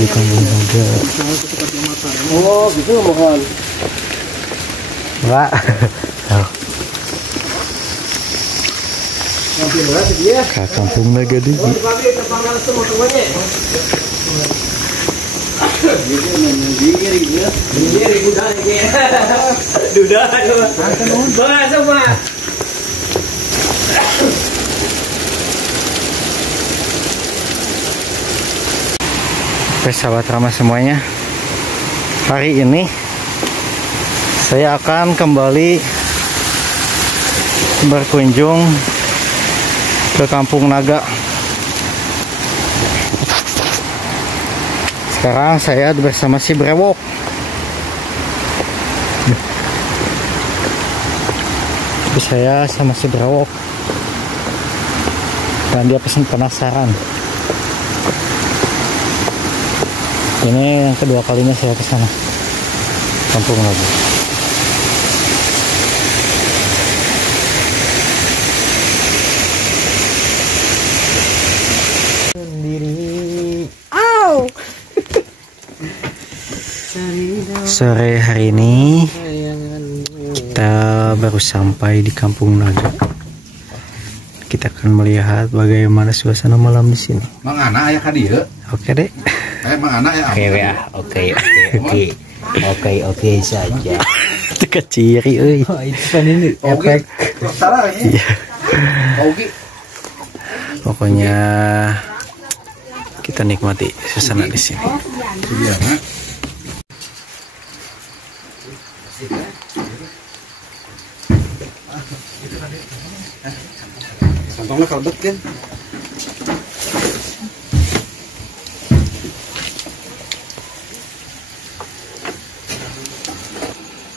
di Kampung Naga. Oh gitu mohon. Pak. Ke Kampung Naga dulu. Oke sahabat Rama semuanya, hari ini saya akan kembali berkunjung ke Kampung Naga. Sekarang saya bersama si Brewok. Saya sama si Brewok dan dia penasaran. Ini yang kedua kalinya saya ke sana, Kampung Naga. Sendiri. Sore hari ini kita baru sampai di Kampung Naga. Kita akan melihat bagaimana suasana malam di sini. Mang Ana aya ka dieu? Oke, Dek. Mang Ana ya. Oke saja. Dekat ciri euy. Oh, itu kan ini efek. Salah ini. Oke. Pokoknya kita nikmati suasana di sini. Iya, Mak. Kantongnya kalbet kan?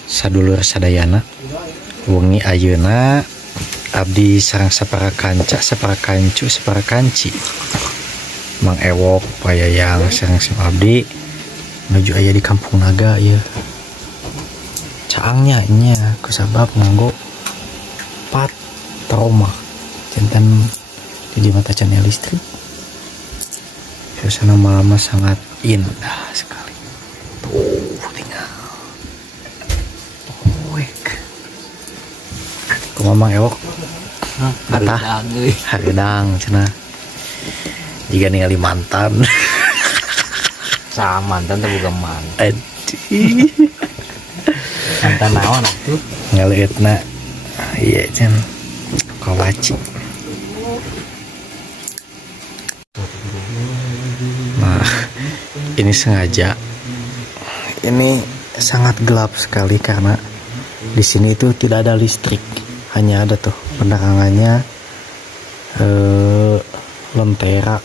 Sadulur sadayana wengi ayeuna abdi sareng sapara kanca sapara kancu sapara kanci Mang Ewok payayang sareng sim abdi menuju aya di Kampung Naga ya. Caangnya nya kusabab nganggo pat trauma jantan di mata channel listrik. Suasana malam sangat indah sekali. Tuh tinggal Mamang Ewok haridang cenah jika ningali mantan sama mantan tapi bukan mantan mantan naon atuh ngaleutna iya can kawaci. Nah ini sengaja ini sangat gelap sekali karena di sini itu tidak ada listrik. Hanya ada tuh penerangannya lentera.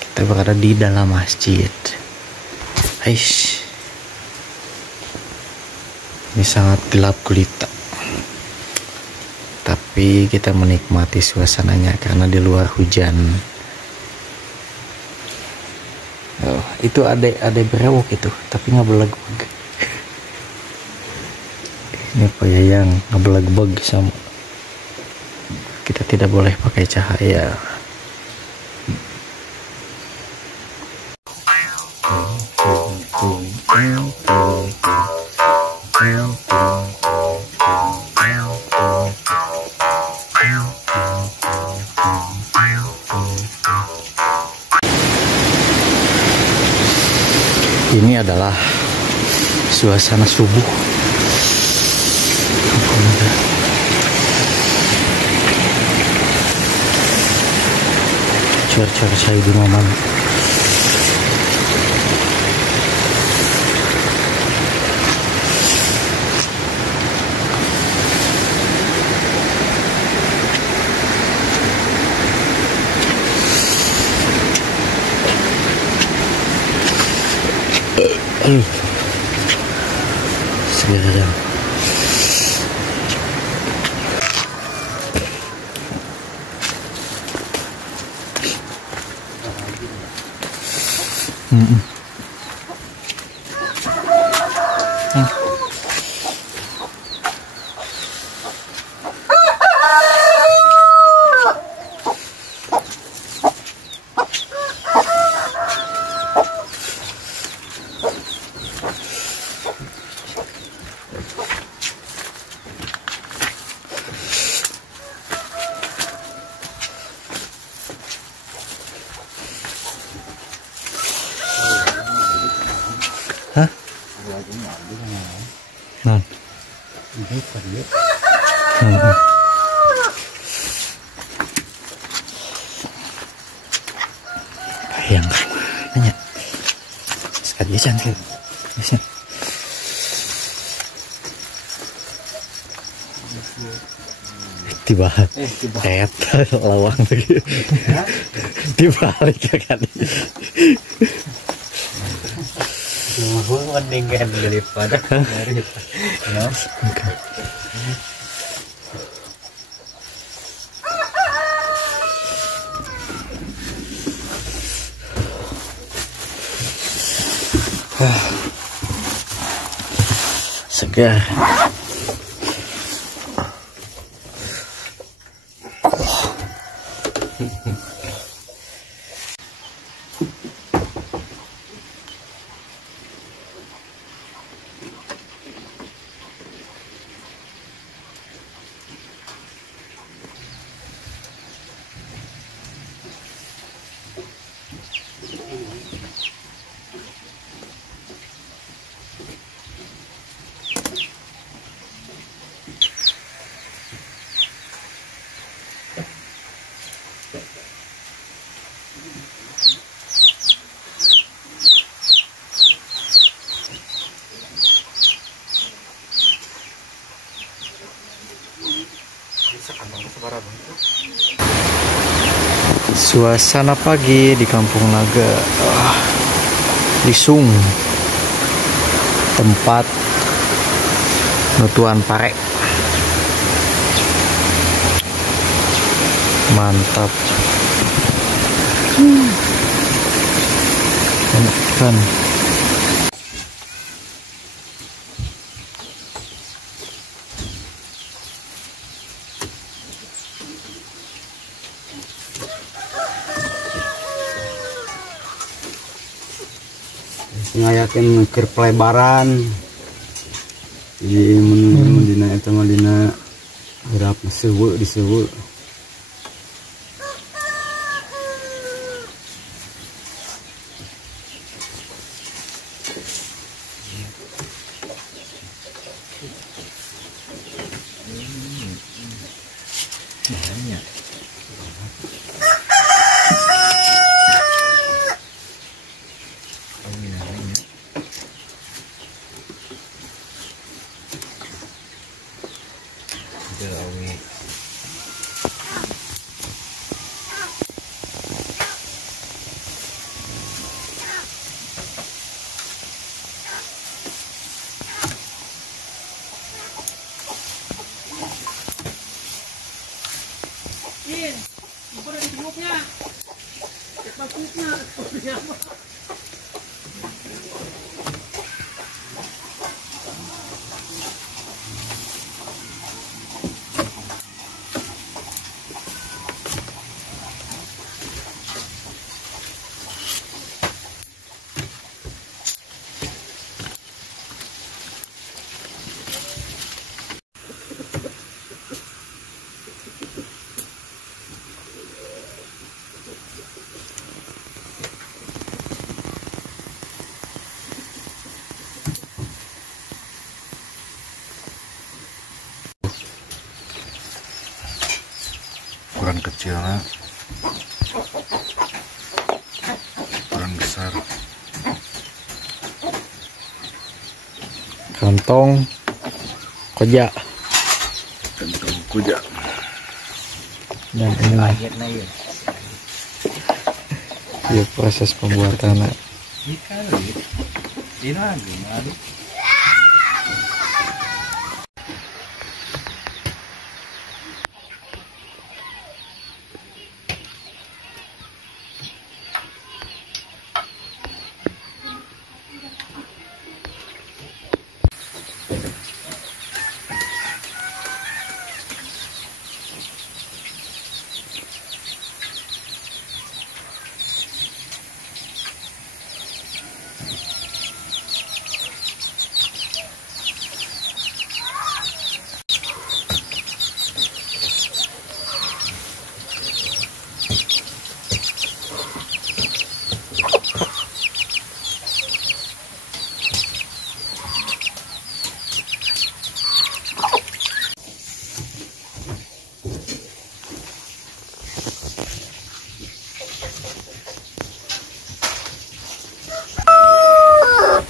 Kita berada di dalam masjid. Aish. Ini sangat gelap gulita. Tapi kita menikmati suasananya karena di luar hujan. Oh, itu ada Brewok itu, tapi nggak belag-belag. Ini payayang ngebelag-belag sama. Kita tidak boleh pakai cahaya. Ini adalah suasana subuh. Cuaca saya di mana? Segera. Ini dia. Yang nanya sekali cantik. Dibalik, lawang lagi. Dibalik kan. Mendingan daripada kemarin. Ya. Segar. Suasana pagi di Kampung Naga, Lisung, tempat nutuan pare. Mantap. Enak kan? Ngayakin ngekir pelebaran di Medina itu Medina berapa sewu di sewu. Ukuran kecilnya, ukuran besar. Kantong koja. Kantong koja. Dan ini ya proses pembuatannya. Ini lagi.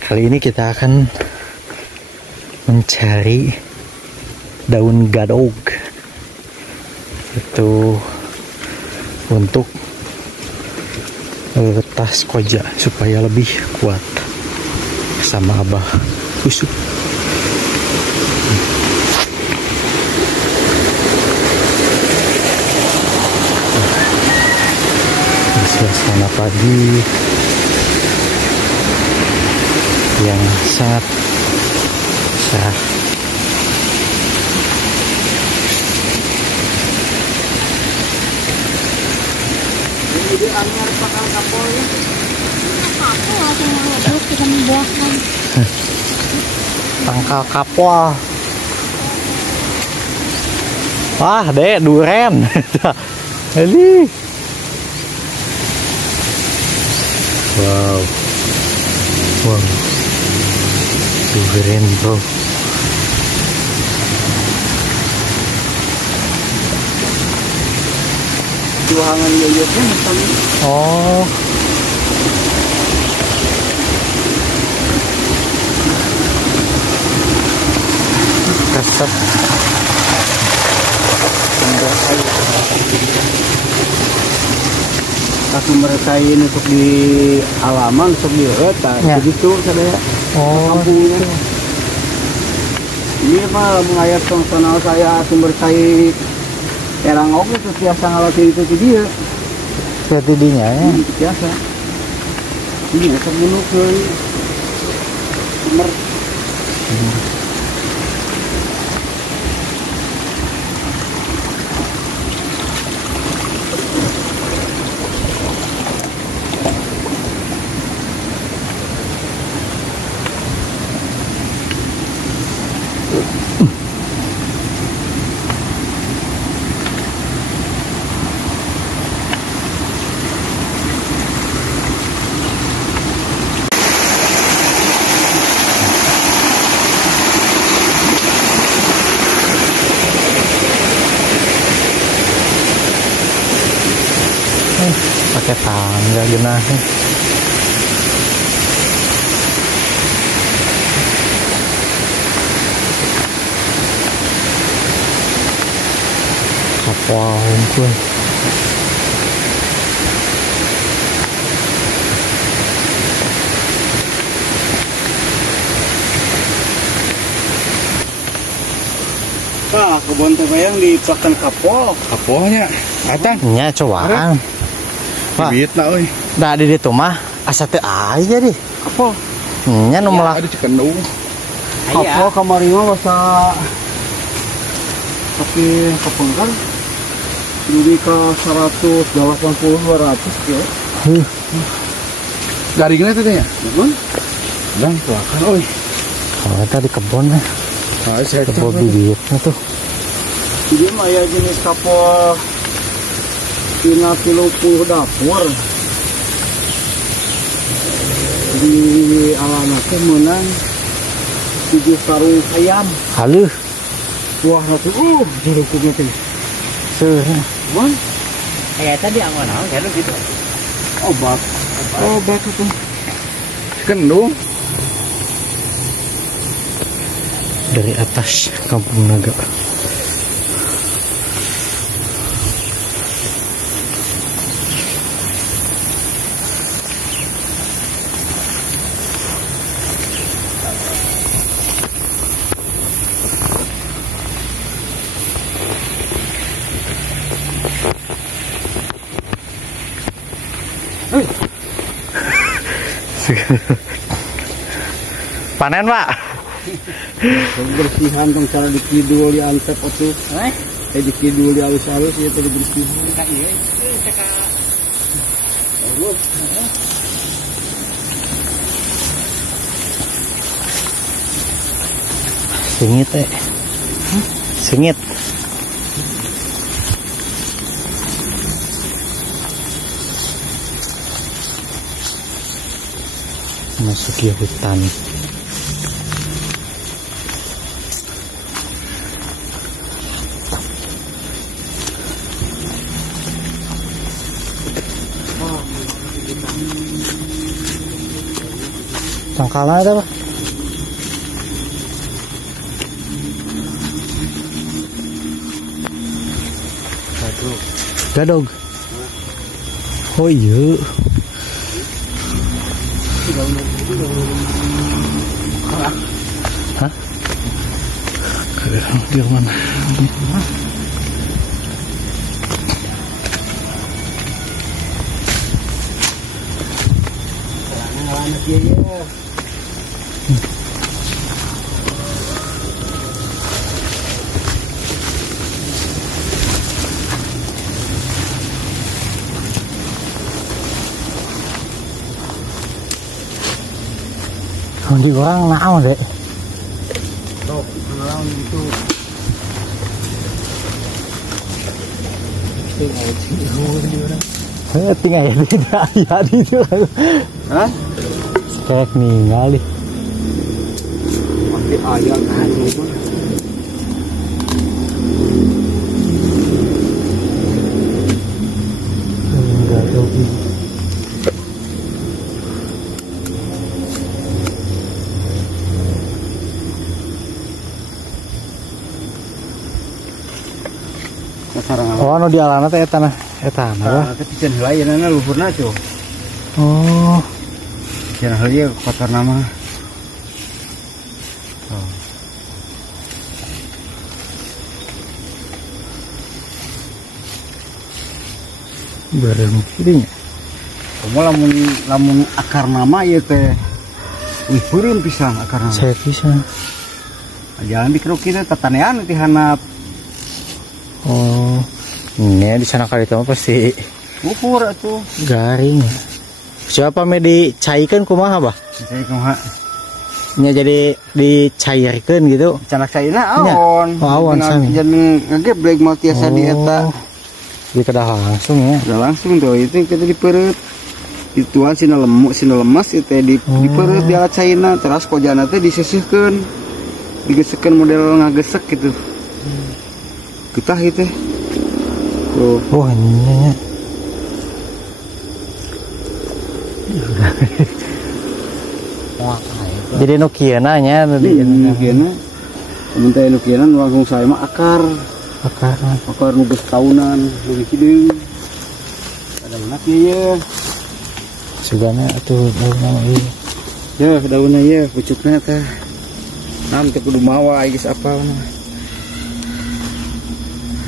Kali ini kita akan mencari daun gadog itu untuk tas koja supaya lebih kuat sama Abah tusuk. Suasana pagi yang sangat cerah. Jadi anyar pakal kapol ya. Aku langsung ngebut kita membuahkan. Pangkal kapol. Wah, dek duren. Ini. Wow. Wow. Duren, bro. Jualan yoyotnya macam Oh. Resep. aku meresain untuk di halaman untuk di reta Ya. begitu saya Oh. kampungnya. Ini mah mengayat personal saya sumber kai erang oke terus biasa ngalatin itu ke dia. Jadinya ya. Biasa. Ini terbunuh ke sumber. Pakai tangga genahnya. Kapal pun. Nah, kebun teh bayang di pakan kapol. Kapolnya, atang. Nya cobaan. Pak, Bibit na euy. da di ditu mah asa teu aya di. Kapol. Nya nu melah Ada cekendung. Kapol kamari mah basa tapi kapengkan jadi ke 180 200 ya. Garingnya teh ya. Namun Dan tuakan euy. kalau eta di kebon mah. Ah, saya Kebon bibitnya tuh. jadi mah ya jenis kapol tina 30 dapur di alana teh menang 7 sarung ayam. Haleuh. Wah, itu jeruknya teh. Seueur. Man, Kayak tadi angon naon kan gitu. obat. Obat itu. cekendung. Dari atas Kampung Naga. Panen, Pak. Bersihan tong cara dikidul di antep itu. Dikidul di halus-halus ya tadi bersihan. Sengit Sengit. Masuki hutan. Cangkalnya ada Pak? Gadog. Oh iya. Hah? Di mana? Di orang naon deh. Tuh, orang itu. Tinggal ya tidak ya itu. Hah? Kayak ningali. Pakai ayam itu. Enggak tahu. Oh, anu di alana teh tanah Nah, tapi pisan heula yeuna luhurna tuh. Oh, Pisan heula kotor nama. Oh. bareng kirinya. Kamu lamun akar nama ieu teh. Wih, peureum pisan akar nama. Saya bisa. Jangan dikeruk kita tatanean ti hanap. Oh, ini di sana kali itu pasti Ukur atuh. garing. Siapa me dicairkan kumaha bah? Saya kumaha. Nya jadi dicairkan gitu. Canak saina Nya. aon. Oh, awan sami. Jangan ngageblek mah tiasa di eta. Di kedah langsung ya. Udah langsung tuh itu kita diperut. Ituan sina lemas itu diperut di alat saina terus kojana teh disisihkeun. Digeseukeun model ngagesek gitu. Getah itu. Tuh. Oh, ini. Jadi Nokia nya tadi. Nukiana. Mun teh nukiana langsung saya mah akar nu geus tahunan, nu kideung. Ada mana ieu? Sugana atuh daunna ieu. Ya, daunna ieu pucukna teh. Nam teh kudu mawa geus apa mah.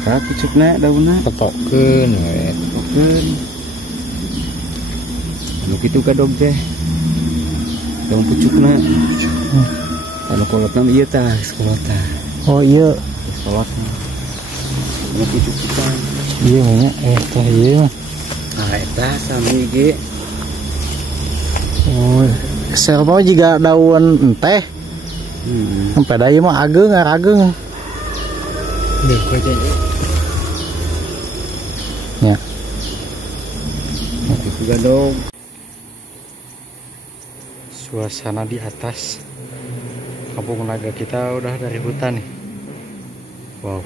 Ka pucukna daunna Tetokeun we. tokeun. Anu kitu kadog teh. Daun pucukna. Anu kolotna ieu tah, kolotna. Oh iya, Kolotna. Anu pucuk pisan. iya nya tah ieu mah. Nah, eta sami ge. Oh, serba juga daun teh. Sampai daya mah ageng ageng. Nih, kayak Ya. itu gadog. Suasana di atas kampung naga kita udah dari hutan nih. Wow.